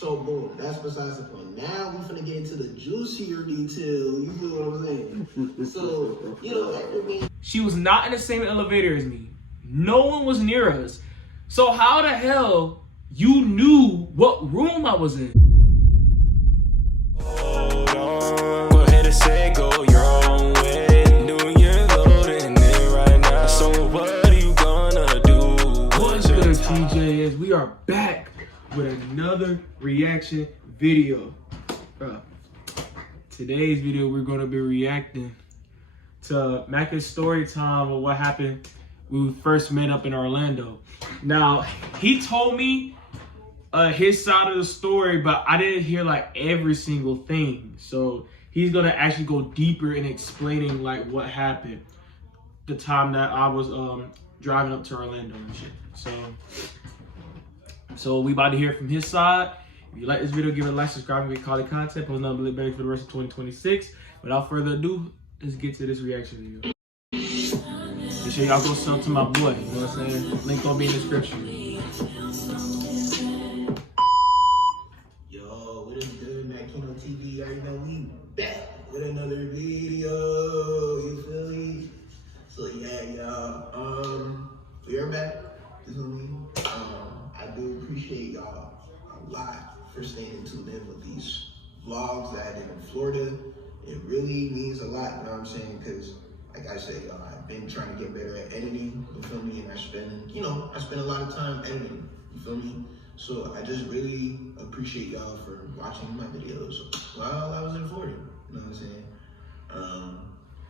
So boom, that's besides the point. Now we finna get into the juicier detail. You feel what I'm saying? So, you know, that means she was not in the same elevator as me. No one was near us. So how the hell you knew what room I was in? Hold on, go ahead and say go your own way. Doing your loading it right now. So what are you gonna do? What's good, TJs? We are back with another reaction video. Today's video we're gonna be reacting to Makins' story time of what happened when we first met up in Orlando. Now, he told me his side of the story, but I didn't hear like every single thing. So he's gonna actually go deeper in explaining like what happened the time that I was driving up to Orlando and shit. So we about to hear from his side. If you like this video, give it a like, subscribe, and get quality content. Post another lit baby for the rest of 2026. Without further ado, let's get to this reaction video. Make sure y'all go sub to my boy, you know what I'm saying? Link gonna be in the description. yo, what is good, Makino TV? You already know we back with another video. You feel me? So yeah, y'all. We are back. You feel me? I do appreciate y'all a lot for staying tuned in with these vlogs that I did in Florida. It really means a lot, you know what I'm saying? Because, like I said, y'all, I've been trying to get better at editing, you feel me? And I spend a lot of time editing, you feel me? So I just really appreciate y'all for watching my videos while I was in Florida, you know what I'm saying?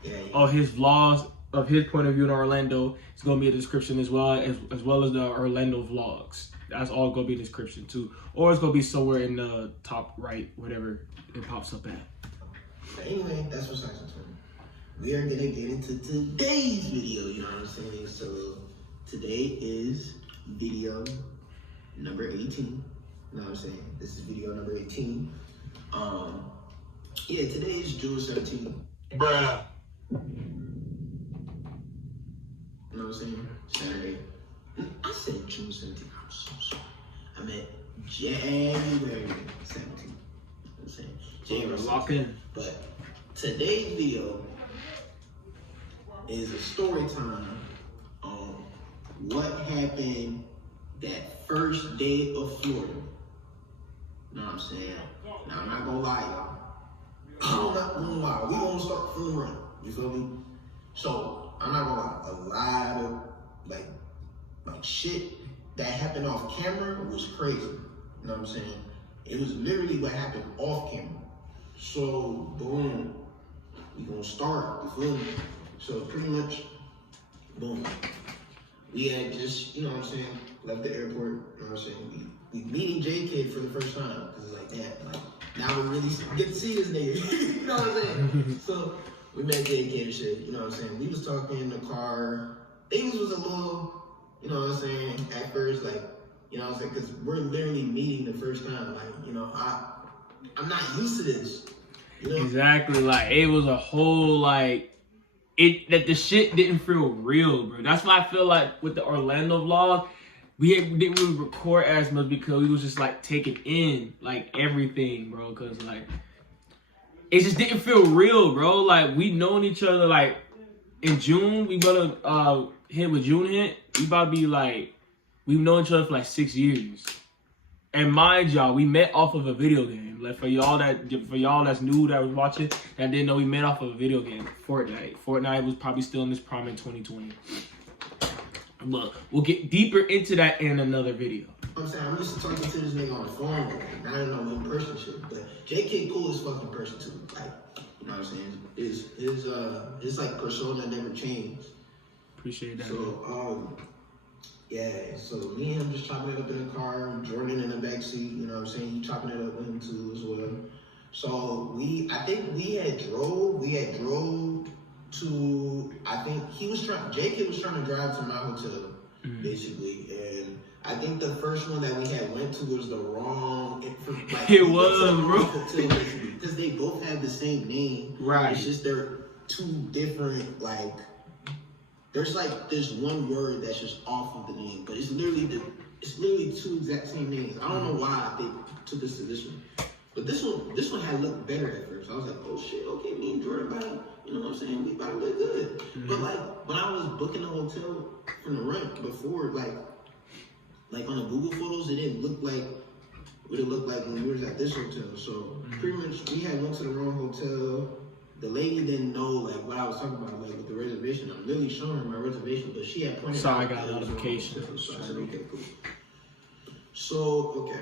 Yeah. All his vlogs of his point of view in Orlando is gonna be in the description as well as the Orlando vlogs. That's all gonna be in the description too. Or it's gonna be somewhere in the top right, whatever it pops up at. But anyway, that's what's happening. We are gonna get into today's video, you know what I'm saying? So today is video number 18. You know what I'm saying? This is video number 18. Yeah, today is June 17th. Bruh. You know what I'm saying? Saturday. I said June 17th. I'm so sorry. I meant January 17th. You know what I'm saying? January 17th. Lock in. But today's video is a story time on what happened that first day of Florida. You know what I'm saying? Now, I'm not gonna lie, y'all. I'm not gonna lie. We gonna start from the run. You feel me? So, I'm not gonna lie. A lot of, like shit that happened off camera was crazy. You know what I'm saying? It was literally what happened off camera. So, boom. We gonna start, you feel me? So pretty much, boom. We had just, you know what I'm saying, left the airport, you know what I'm saying? We meeting JKID for the first time, because like that, like, now we really get to see this nigga, you know what I'm saying? So we met JKID and shit, you know what I'm saying? We was talking in the car. Things was a little, you know what I'm saying, at first, like, you know what I'm saying, because we're literally meeting the first time, like, you know, I'm not used to this. You know? Exactly, like it was a whole like that the shit didn't feel real, bro. That's why I feel like with the Orlando vlog, we didn't really record as much because we was just like taking in like everything, bro. Cause like it just didn't feel real, bro. Like we known each other like in June. We gonna hit with June hit. We about to be like we've known each other for like 6 years. And mind y'all, we met off of a video game. Like for y'all that's new that was watching, that didn't know we met off of a video game, Fortnite. Fortnite was probably still in this prime in 2020. Look, we'll get deeper into that in another video. I'm saying, I'm just talking to this nigga on the phone, I don't know in person shit, but JK cool as fucking person too. Like, you know what I'm saying? His like persona never changed. Appreciate that. So yeah, so me and him just chopping it up in the car, Jordan in the backseat, you know what I'm saying? He chopping it up with him too as well. So I think we had drove to, I think JK was trying to drive to my hotel, basically. And I think the first one that we had went to was the wrong, like, it was, bro. Hotel, basically, because they both have the same name. Right. It's just they're two different, like, there's one word that's just off of the name, but it's literally It's literally two exact same names. I don't know why they took this to this one. But this one had looked better at first. I was like, oh shit, okay, me and Jordan about, you know what I'm saying, we about to look good. Mm-hmm. But like, when I was booking a hotel from the rent before, like on the Google photos, it didn't look like what it looked like when we was at this hotel. So pretty much we had went to the wrong hotel. The lady didn't know like what I was talking about, like with the reservation. I'm literally showing her my reservation, but she had pointed out. I got a notification. So I said, okay, cool. So, okay.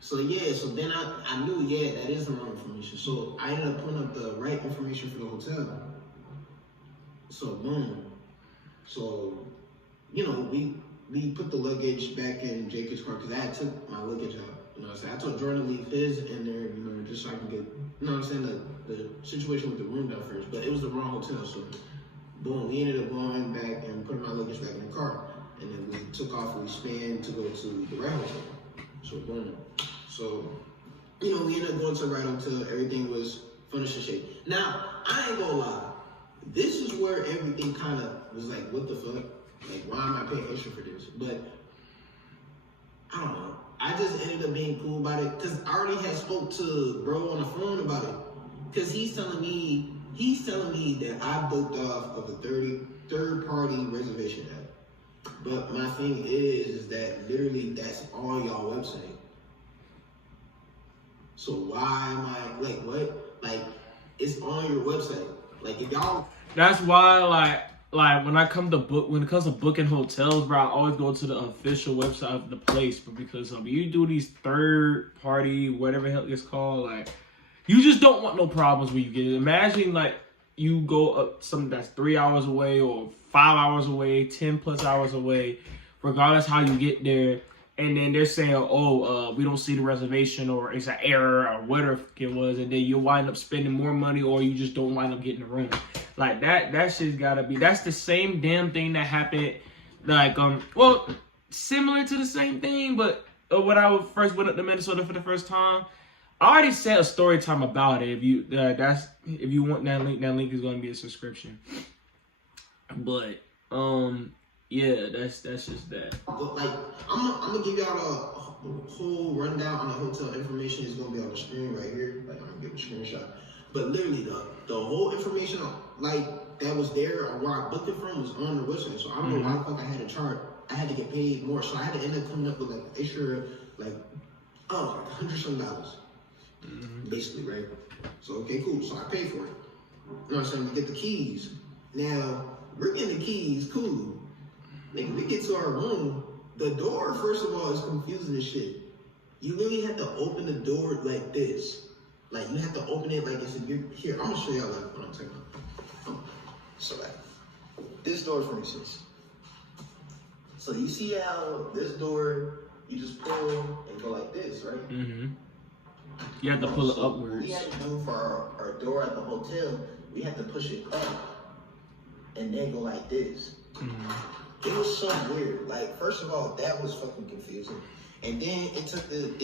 So yeah, so then I knew, yeah, that is the wrong information. So I ended up putting up the right information for the hotel. So boom. So, you know, we put the luggage back in JK's car because I had took my luggage out. You know what I'm saying? I told Jordan to leave his in there, you know, just so I can get, you know what I'm saying, the situation with the room down first. But it was the wrong hotel, so boom, we ended up going back and putting my luggage back in the car. And then we took off and we spanned to go to the right hotel. So boom. So, you know, we ended up going to the right hotel. Everything was finished and shape. Now, I ain't gonna lie. This is where everything kind of was like, what the fuck? Like, why am I paying extra for this? But, I don't know. I just ended up being cool about it because I already had spoke to bro on the phone about it. Because he's telling me that I booked off of the third-party reservation app. But my thing is that literally that's on y'all website. So why am I, like, what? Like, it's on your website. Like, if y'all... That's why, like when it comes to booking hotels, bro, I always go to the official website of the place, but because you do these third party, whatever the hell it's called, like, you just don't want no problems when you get it. Imagine, like, you go up something that's 3 hours away or 5 hours away, 10 plus hours away, regardless how you get there, and then they're saying, oh, we don't see the reservation, or it's an error, or whatever it was, and then you wind up spending more money, or you just don't wind up getting the room. Like, that shit's gotta be, that's the same damn thing that happened, like, well, similar to the same thing, but when I first went up to Minnesota for the first time, I already said a story time about it. If you want that link is gonna be a subscription. But, yeah, that's just that. But like, I'm gonna give y'all a whole rundown on the hotel information. Is gonna be on the screen right here. Like, I'm gonna give a screenshot. But literally, the whole information like that was there or where I booked it from was on the website. So I don't know why the fuck I had to charge. I had to get paid more. So I had to end up coming up with like extra, like, $100-some. Basically, right? So okay, cool. So I paid for it. You know what I'm saying? We get the keys. Now we're getting the keys, cool. Like, we get to our room, the door, first of all, is confusing as shit. You literally have to open the door like this. Like, you have to open it like it's a, here, I'm gonna show y'all like what I'm talking about. So like, this door, for instance. So you see how this door, you just pull and go like this, right? Mm-hmm. You have to pull it upwards. What we had to do for our door at the hotel, we had to push it up and then go like this. Mm-hmm. It was so weird. Like, first of all, that was fucking confusing. And then it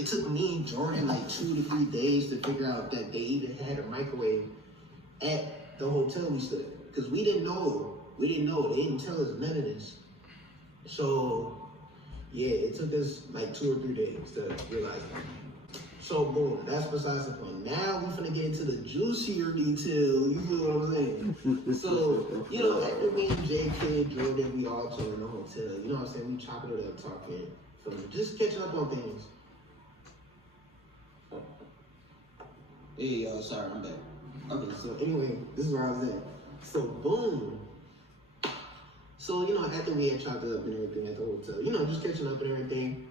took me and Jordan like 2 to 3 days to figure out that they even had a microwave at the hotel we stayed at. Because we didn't know. They didn't tell us none of this. So, yeah, it took us like 2 or 3 days to realize that. So, boom, that's besides the point. Now we're finna get into the juicier detail, you feel what I'm saying? So, you know, after me and JKID, Jordan, we all chill in the hotel, you know what I'm saying? We chopping it up, talking, just catching up on things. Hey, y'all, sorry, I'm back. Okay, so anyway, this is where I was at. So, boom. So, you know, after we had chopped it up and everything at the hotel, you know, just catching up and everything,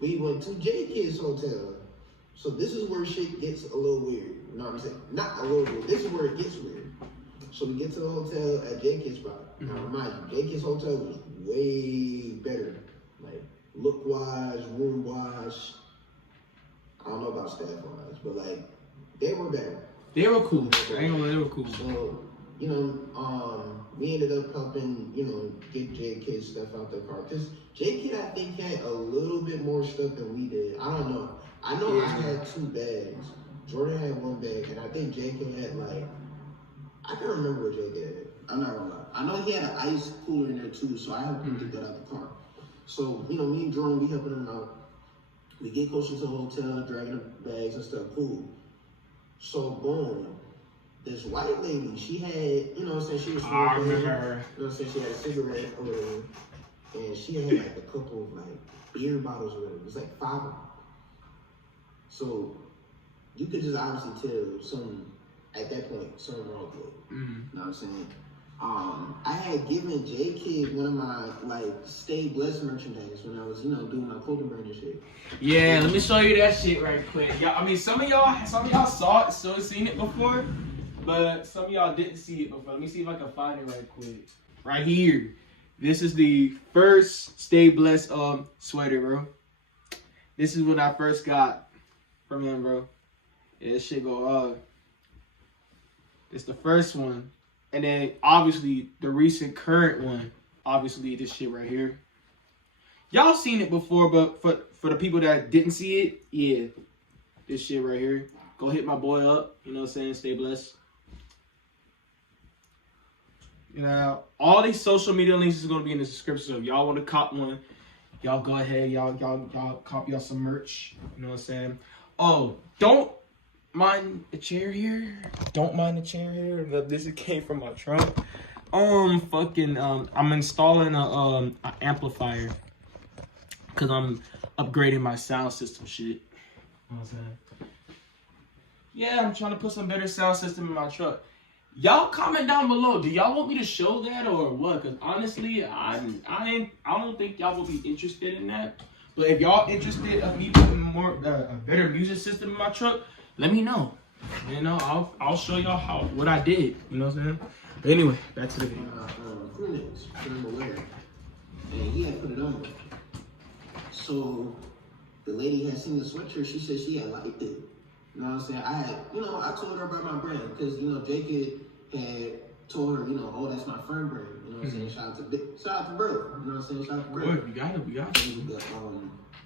we went to JKID's hotel. So this is where shit gets a little weird. You know what I'm saying? Not a little weird. This is where it gets weird. So we get to the hotel at JKID's spot. Now remind you, JKID's hotel was way better. Like, look-wise, room-wise. I don't know about staff-wise, but like, they were better. They were cool. I ain't gonna lie, they were cool. So, you know, we ended up helping, you know, get JKID stuff out the car. Because JKID, I think, had a little bit more stuff than we did. I don't know. I know I had 2 bags. Jordan had 1 bag, and I think JKID had like, I can't remember what JKID had. I'm not gonna lie. I know he had an ice cooler in there too, so I helped him get that out the car. So, you know, me and Jordan, we helping them out. We get closer to the hotel, dragging the bags and stuff, cool. So, boom, this white lady, she had, you know what I'm saying, she was smoking. I remember her. You know what I'm saying, she had a cigarette over there, and she had like a couple of like beer bottles or whatever. It was like 5 of them. So, you could just obviously tell something, at that point, something wrong with it. Mm-hmm. You know what I'm saying? I had given JKID one of my like Stay Blessed merchandise when I was, you know, doing my clothing brand and shit. Yeah, let me show you that shit right quick. Yeah, I mean, some of y'all saw it, so seen it before, but some of y'all didn't see it before. Let me see if I can find it right quick. Right here. This is the first Stay Blessed sweater, bro. This is what I first got from him, bro. Yeah, this shit go it's the first one. And then obviously the recent current one, obviously this shit right here. Y'all seen it before, but for the people that didn't see it, yeah, this shit right here. Go hit my boy up, you know what I'm saying? Stay blessed. You know, all these social media links is gonna be in the description. So if y'all want to cop one, y'all go ahead, y'all cop y'all some merch. You know what I'm saying? Oh, don't mind the chair here. Don't mind the chair here. This came from my trunk. I'm installing a amplifier because I'm upgrading my sound system shit. You know what I'm saying? Yeah, I'm trying to put some better sound system in my truck. Y'all comment down below. Do y'all want me to show that or what? Because honestly, I don't think y'all will be interested in that. But if y'all interested in me putting more a better music system in my truck, let me know. You know, I'll show y'all what I did. You know what I'm saying? But anyway, back to the video. Prudence, and he had put it on. So the lady had seen the sweatshirt. She said she had liked it. You know what I'm saying? I told her about my brand because, you know, JKID had told her, you know, oh, that's my friend brand. You know what I'm saying? Shout out to Bro. You know what I'm saying? Shout out to Bro. We got it. But,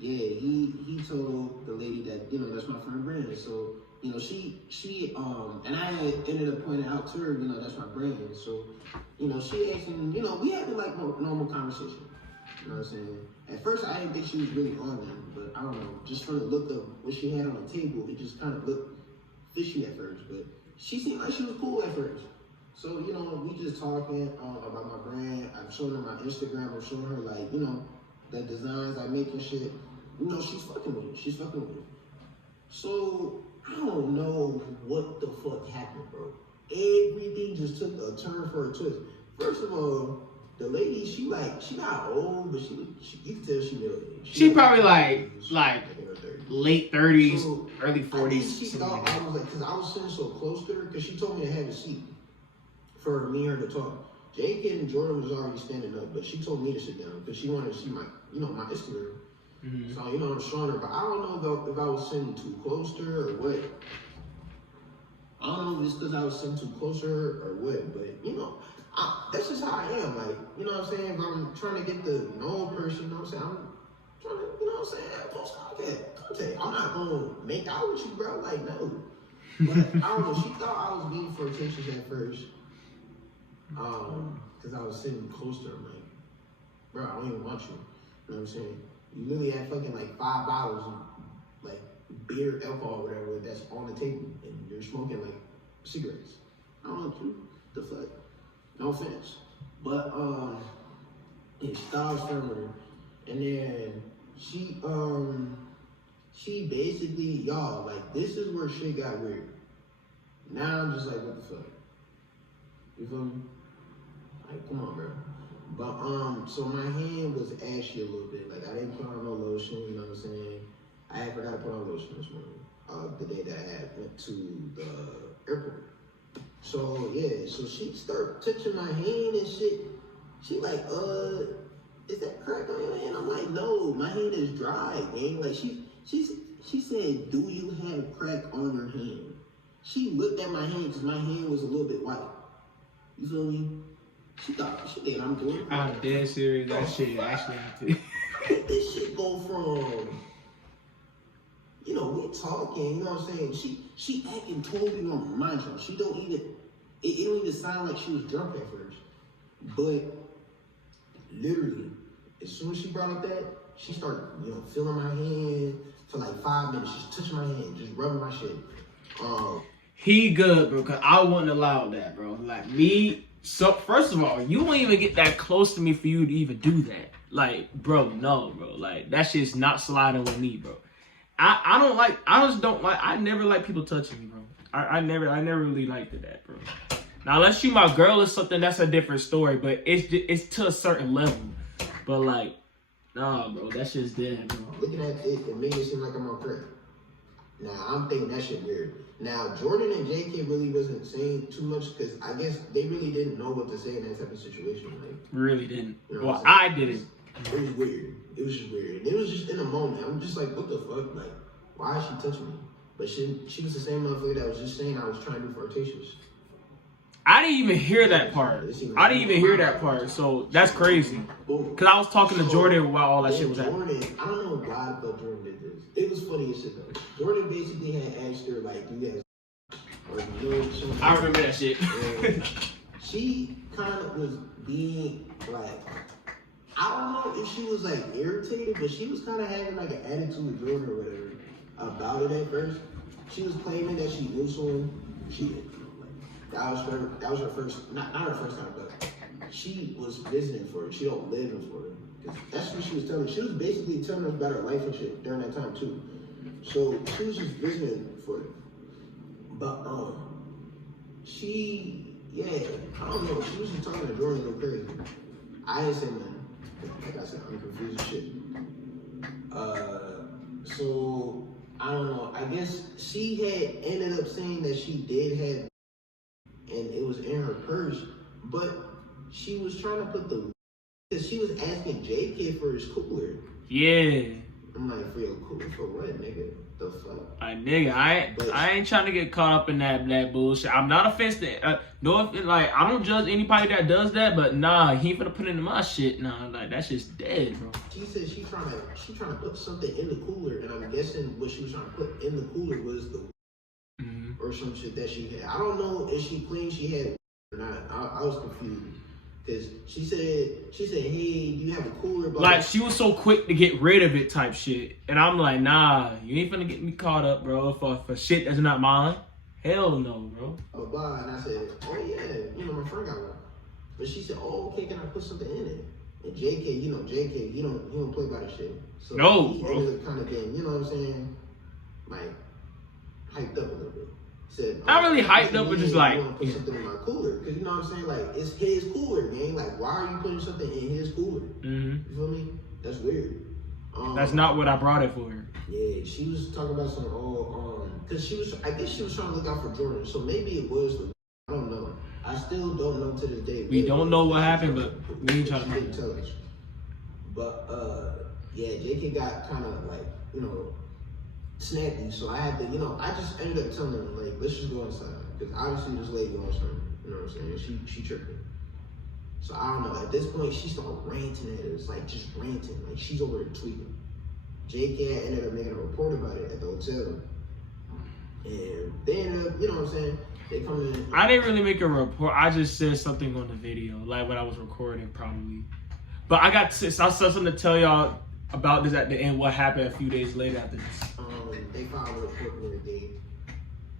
yeah, he told the lady that, you know, that's my friend brand. So, you know, she and I had ended up pointing out to her, you know, that's my brand. So, you know, she asked me, you know, we had like normal conversation. You know what I'm saying? At first, I didn't think she was really on them, but I don't know. Just from the look of what she had on the table, it just kind of looked fishy at first. But she seemed like she was cool at first. So, you know, we just talking about my brand. I'm showing her my Instagram. I'm showing her, like, you know, the designs I make and shit. You know, she's fucking with it. So, I don't know what the fuck happened, bro. Everything just took a turn for a twist. First of all, the lady, she not old, but she you can tell she middle-aged. She probably like late 30s, so, early 40s. She thought I was like, because I was sitting so close to her, because she told me to have a seat for me and her to talk. JK and Jordan was already standing up, but she told me to sit down because she wanted to see my, you know, my Instagram. Mm-hmm. So, you know, I'm showing her, but I don't know if I was sitting too close to her or what. I don't know if it's because I was sitting too close to her or what, but, you know, that's just how I am. Like, you know what I'm saying? If I'm trying to get to know a person, you know what I'm saying? I'm trying to, you know what I'm saying? Have close contact. I'm not going to make out with you, bro. Like, no. But I don't know. She thought I was being flirtatious at first. Because I was sitting close to her. I'm like, bro, I don't even want you. You know what I'm saying? You literally had fucking like 5 bottles of like beer, alcohol, whatever, that's on the table. And you're smoking like cigarettes. I don't know, dude. The fuck? No offense. But, she thought I was filming her. And then she basically, y'all, like, this is where shit got weird. Now I'm just like, what the fuck? You feel me? Like, come on, bro. But, so my hand was ashy a little bit. Like, I didn't put on no lotion, you know what I'm saying? I had forgot to put on lotion this morning, the day that I went to the airport. So, yeah, so she started touching my hand and shit. She like, is that crack on your hand? I'm like, no, my hand is dry, man. Like, she said, do you have crack on your hand? She looked at my hand because my hand was a little bit white. You feel me? She think I'm doing it. I'm dead serious. That shit actually happened. This shit go from, you know, we talking, you know what I'm saying? She acting totally normal. Mind you, she don't even, it don't even sound like she was drunk at first. But literally, as soon as she brought up that, she started, feeling my hand for like 5 minutes, just touching my hand, just rubbing my shit. He good, bro, because I wouldn't allow that, bro. Like, me, so, first of all, you won't even get that close to me for you to even do that. Like, bro, no, bro. Like, that shit's not sliding with me, bro. I never like people touching me, bro. I never really liked that, bro. Now, unless you my girl or something, that's a different story, but it's to a certain level. But, like, nah, bro, that shit's dead, bro. Looking at it made it seem like I'm on crack. Now, I'm thinking that shit weird. Now, Jordan and JK really wasn't saying too much because I guess they really didn't know what to say in that type of situation. Like, really didn't. Well, I didn't. It was weird. It was just weird. And it was just in a moment. I'm just like, what the fuck? Like, why is she touching me? But she was the same motherfucker that was just saying I was trying to be flirtatious. I didn't even hear that part. I didn't even hear that part. So that's crazy. Because I was talking to Jordan while all that shit was happening. I don't know why the fuck Jordan did this. It was funny as shit though. Jordan basically had asked her, like, you guys, or something. I remember that shit. She kind of was being like, I don't know if she was like irritated, but she was kind of having like an attitude with Jordan or whatever about it at first. She was claiming that she knew someone. That was her first, not her first time, but she was visiting for it. She don't live in Florida. That's what she was telling me. She was basically telling us about her life and shit during that time too. So she was just visiting for it. But I don't know. She was just talking to Jordan go crazy. I didn't say nothing. Like I said, I'm confused as shit. So I don't know. I guess she had ended up saying that she did have, and it was in her purse, but she was trying to put because she was asking JK for his cooler. Yeah. I'm like, for your cooler for what, nigga? The fuck? Nigga, I ain't trying to get caught up in that bullshit. I'm not offended. I don't judge anybody that does that, but nah, he ain't finna put it in my shit. Nah, like that shit's dead, bro. She said she trying to put something in the cooler, and I'm guessing what she was trying to put in the cooler was the or some shit that she had. I don't know if she claimed she had or not. I was confused. Cause she said, hey, do you have a cooler? Like she was so quick to get rid of it type shit. And I'm like, nah, you ain't finna get me caught up, bro, for shit that's not mine. Hell no, bro. And I said, oh yeah, my friend got one. But she said, oh, okay, can I put something in it? And JK, he don't play by the shit. So no, he bro. ended up kind of getting, you know what I'm saying? Like, hyped up a little bit. Said, not really hyped up, but just like, put something in my cooler, because you know what I'm saying, like it's his cooler, gang. Like, why are you putting something in his cooler? You feel me? That's weird. That's not what I brought it for. Yeah, she was talking about some because I guess she was trying to look out for Jordan, so maybe it was I don't know. I still don't know to this day. We don't know what happened, but we ain't trying to tell us. But yeah, JK got kind of like snappy, so I had to, I just ended up telling her, like, let's just go inside. Because obviously this lady wants something, you know what I'm saying? She tripping. So I don't know, at this point, she started ranting at us, like, just ranting. Like, she's over there tweeting. JK ended up making a report about it at the hotel. And they ended up, you know what I'm saying? They come in. I didn't really make a report. I just said something on the video, like when I was recording, probably. But I saw something to tell y'all about this at the end, what happened a few days later after this. They filed a report the other day.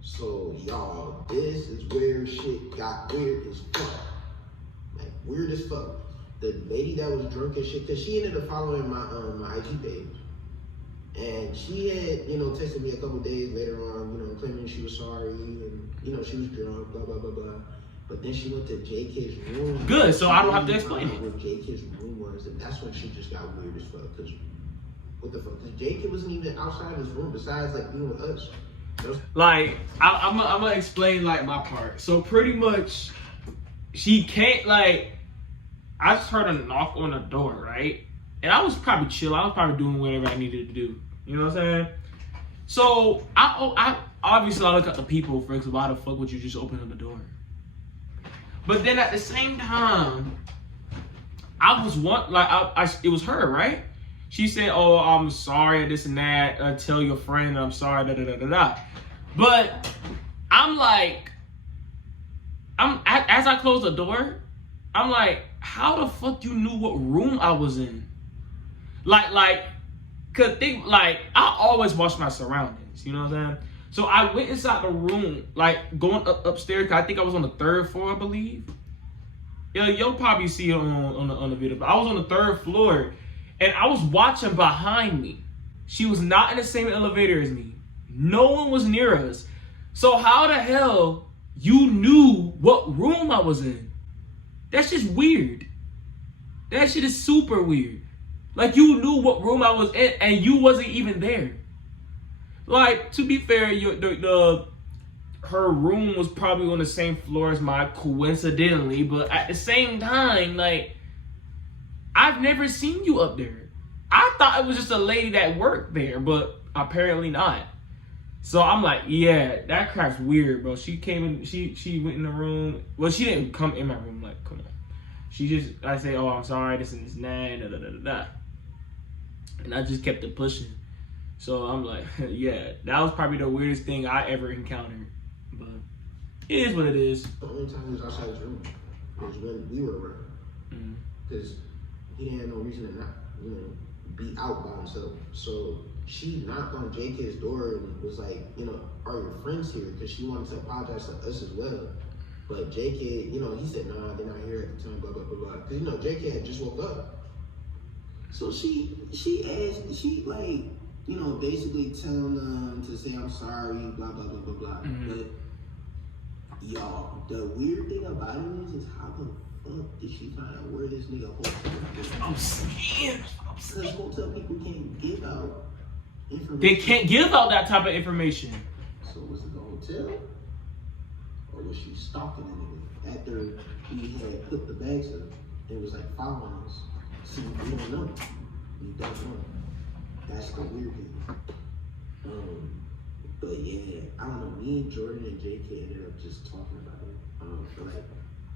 So y'all, this is where shit got weird as fuck. Like weird as fuck. The lady that was drunk and shit, cause she ended up following my my IG page. And she had, texted me a couple days later on, claiming she was sorry and she was drunk, blah blah blah blah. But then she went to JK's room. Good, so I don't have to explain it. Where JK's room was, and that's when shit just got weird as fuck. Cause what the fuck? Because JK wasn't even outside of his room besides like being with us. Like, I'm gonna explain like my part. So pretty much, she can't like, I just heard a knock on the door, right? And I was probably chill. I was probably doing whatever I needed to do. You know what I'm saying? So I obviously I look at the people first. Why the fuck would you just open up the door? But then at the same time, I was it was her, right? She said, oh, I'm sorry, this and that. Tell your friend I'm sorry, da da da da da. But I'm like, as I close the door, I'm like, how the fuck you knew what room I was in? Cause I always watch my surroundings, you know what I'm saying? So I went inside the room, like going upstairs. Cause I think I was on the 3rd floor, I believe. Yeah, you'll probably see it on the video. But I was on the 3rd floor, and I was watching behind me. She was not in the same elevator as me. No one was near us. So how the hell you knew what room I was in? That's just weird. That shit is super weird. Like, you knew what room I was in, and you wasn't even there. Like, to be fair, her room was probably on the same floor as mine, coincidentally. But at the same time, like, I've never seen you up there. I thought it was just a lady that worked there, but apparently not. So I'm like, yeah, that crap's weird, bro. She came in, she went in the room. Well, she didn't come in my room. Like, come on. I say, oh, I'm sorry, this and this and that, da da da da da. And I just kept it pushing. So I'm like, yeah, that was probably the weirdest thing I ever encountered. But it is what it is. The only time he was outside his room was when we were around. Because he didn't have no reason to not, be out by himself. So she knocked on JK's door and was like, are your friends here? Because she wanted to apologize to us as well. But JK, he said, nah, they're not here at the time, blah, blah, blah, blah. Because, JK had just woke up. So she asked, basically telling them to say, I'm sorry, blah, blah, blah, blah, blah. But, y'all, the weird thing about it is how the fuck did she find out where this nigga hotel? I'm scared. Because hotel people can't give out information. They can't give out that type of information. So was it the hotel? Or was she stalking the nigga after he had put the bags up and was like following us? See, we don't know. We don't know. That's the weird thing. But yeah, I don't know. Me and Jordan and JK ended up just talking about it for like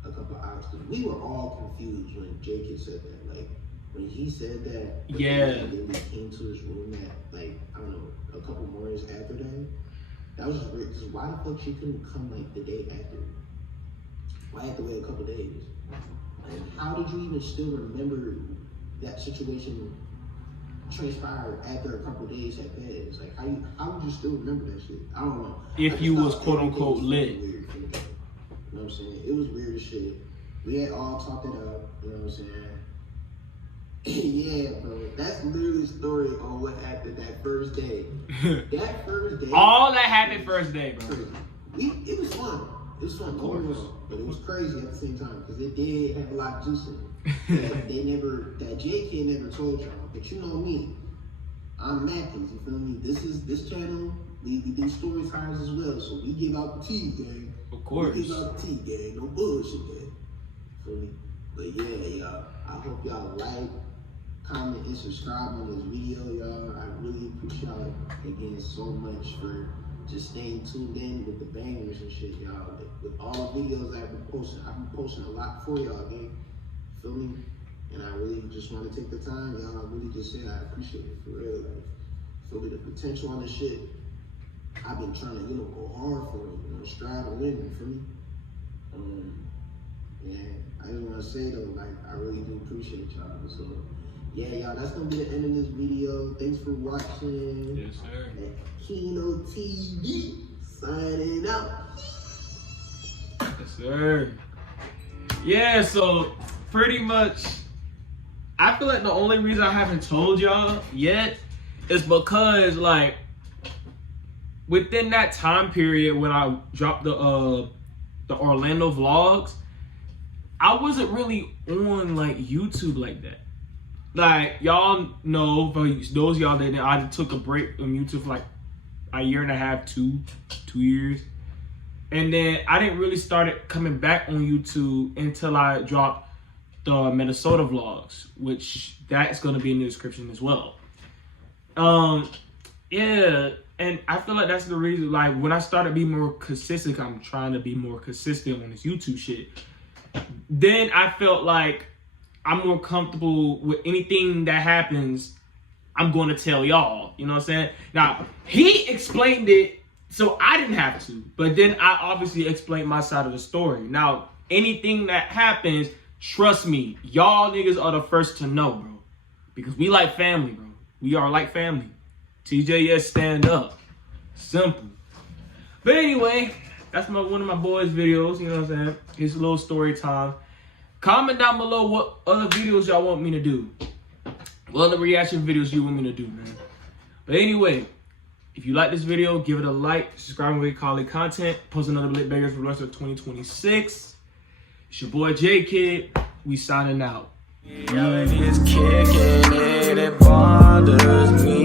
a couple of hours. Cause we were all confused when JK said that. Like when he said that, then we came to his room at like, I don't know, a couple mornings after that. That was just weird, because why the fuck she couldn't come like the day after? Why had to wait a couple days? And how did you even still remember that situation transpired after a couple days had passed? Like how would you still remember that shit? I don't know. If you was quote unquote lit. Weird, you know what I'm saying? It was weird as shit. We had all talked it up, you know what I'm saying? Yeah, bro. That's literally the story on what happened that first day. That first day. All that happened first day, bro. It was fun. It was fun. But it was crazy at the same time because it did have a lot of juice in it. That JK never told y'all. But you know me. I'm Makins, you feel me? This channel, we do story times as well. So we give out the tea, gang. Of course. We give out the tea, gang. No bullshit, gang. Feel me? But yeah, y'all. I hope y'all like, comment, and subscribe on this video, y'all. I really appreciate y'all again so much for just staying tuned in with the bangers and shit, y'all. With all the videos I've been posting a lot for y'all, gang. Feel me? And I really just want to take the time, y'all. I really just say I appreciate it for real. Like, feel me? The potential on this shit. I've been trying to, go hard for it, strive to win, you feel me? Yeah, I just want to say though, like, I really do appreciate y'all. So, yeah, y'all, that's gonna be the end of this video. Thanks for watching. Yes, sir. Makino TV signing out. Yes, sir. Yeah, so pretty much, I feel like the only reason I haven't told y'all yet is because, like, within that time period when I dropped the Orlando vlogs, I wasn't really on like YouTube like that. Like y'all know, for those y'all that didn't, I took a break on YouTube for like a year and a half, two years. And then I didn't really start coming back on YouTube until I dropped the Minnesota vlogs, which that's gonna be in the description as well. Yeah, and I feel like that's the reason, like when I started being more consistent, I'm trying to be more consistent on this YouTube shit. Then I felt like I'm more comfortable with anything that happens, I'm going to tell y'all. You know what I'm saying? Now, he explained it, so I didn't have to. But then I obviously explained my side of the story. Now, anything that happens, trust me, y'all niggas are the first to know, bro. Because we like family, bro. We are like family. TJS stand up. Simple. But anyway, that's one of my boys' videos, you know what I'm saying? It's a little story time. Comment down below what other videos y'all want me to do. What other reaction videos you want me to do, man. But anyway, if you like this video, give it a like, subscribe and rate quality content, post another lit bangers for the rest of 2026. It's your boy JKID. We signing out. Reality is kicking in, it bothers me.